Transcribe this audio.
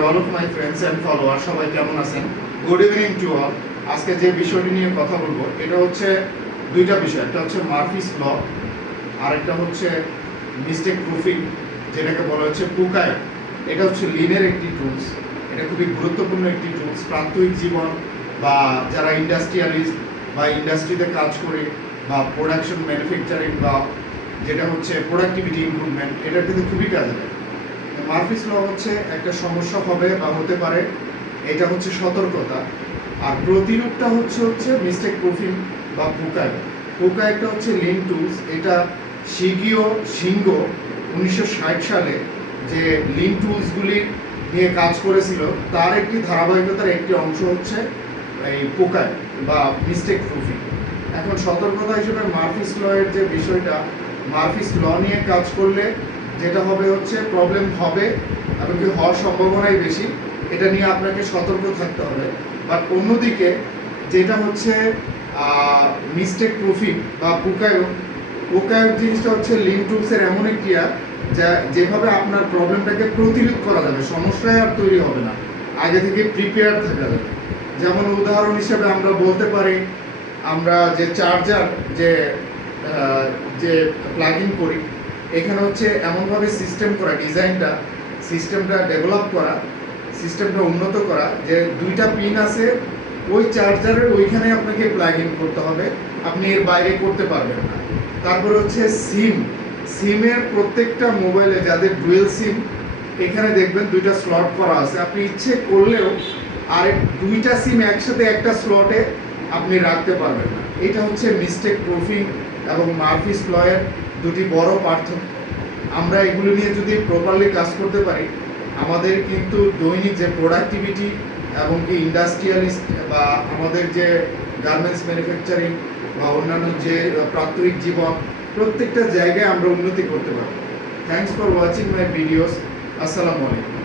all of my friends and followers সবাই কেমন আছেন? Good evening to all. আজকে যে বিষয়টি নিয়ে কথা বলবো এটা হচ্ছে দুইটা বিষয়, একটা হচ্ছে মার্ফিস ল, আর একটা হচ্ছে মিস্টেক প্রুফিং, যেটাকে বলা হচ্ছে পুকায়। এটা হচ্ছে লিনের একটি টুলস, এটা খুবই গুরুত্বপূর্ণ একটি টুলস। প্রাত্যহিক জীবন বা যারা ইন্ডাস্ট্রিয়ালিস্ট বা ইন্ডাস্ট্রিতে কাজ করে বা প্রোডাকশন ম্যানুফ্যাকচারিং বা যেটা হচ্ছে প্রোডাক্টিভিটি ইমপ্রুভমেন্ট, এটার কিন্তু খুবই কাজে লাগে। মার্ফিস ল হচ্ছে একটা সমস্যা হবে বা হতে পারে, এটা হচ্ছে সতর্কতা। আর প্রতিরূপটা হচ্ছে মিস্টেক প্রুফিং বা পুকায়। পুকায়টা হচ্ছে লিন টুলস, এটা সিঙ্গ 1960 সালে যে লিন টুলসগুলি নিয়ে কাজ করেছিল তার একটি ধারাবাহিকতার একটি অংশ হচ্ছে এই পুকায় বা মিস্টেক প্রুফিং। এখন সতর্কতা হিসেবে মার্ফিস লয়ের যে বিষয়টা, মার্ফিস ল নিয়ে কাজ করলে যেটা হবে হচ্ছে প্রবলেম হবে এবং কি হওয়ার সম্ভাবনাই বেশি, এটা নিয়ে আপনাকে সতর্ক থাকতে হবে। বাট অন্যদিকে যেটা হচ্ছে মিস্টেক প্রুফিং বা পুকায়ক জিনিসটা হচ্ছে লিন টুলসের এমন একটি যা যেভাবে আপনার প্রবলেমটাকে প্রতিরোধ করা যাবে, সমস্যায় আর তৈরি হবে না, আগে থেকে প্রিপেয়ার থাকা যাবে। যেমন উদাহরণ হিসেবে আমরা বলতে পারি, আমরা যে চার্জার যে প্লাগ ইন করি, এখানে হচ্ছে এমনভাবে সিস্টেম করা, সিস্টেমটা ডেভেলপ করা, সিস্টেমটা উন্নত করা যে দুইটা পিন আছে ওই চার্জারের ওইখানে আপনাকে প্লাগ ইন করতে হবে, আপনি এর বাইরে করতে পারবেন না। তারপর হচ্ছে সিমের প্রত্যেকটা মোবাইলে যাদের ডুয়েল সিম, এখানে দেখবেন দুইটা স্লট করা আছে, আপনি ইচ্ছে করলেও আর দুইটা সিম একসাথে একটা স্লটে আপনি রাখতে পারবেন না। এটা হচ্ছে মিস্টেক প্রুফিং এবং মার্ফিস লয়ের দুটি বড় পার্থক্য। আমরা এগুলো নিয়ে যদি প্রপারলি কাজ করতে পারি, আমাদের কিন্তু দৈনিক যে প্রোডাক্টিভিটি এবং কি ইন্ডাস্ট্রিয়ালিস্ট বা আমাদের যে গার্মেন্টস ম্যানুফ্যাকচারিং বা অন্যান্য যে প্রাত্যহিক জীবন, প্রত্যেকটা জায়গায় আমরা উন্নতি করতে পারি। Thanks for watching my videos. আসসালামু আলাইকুম।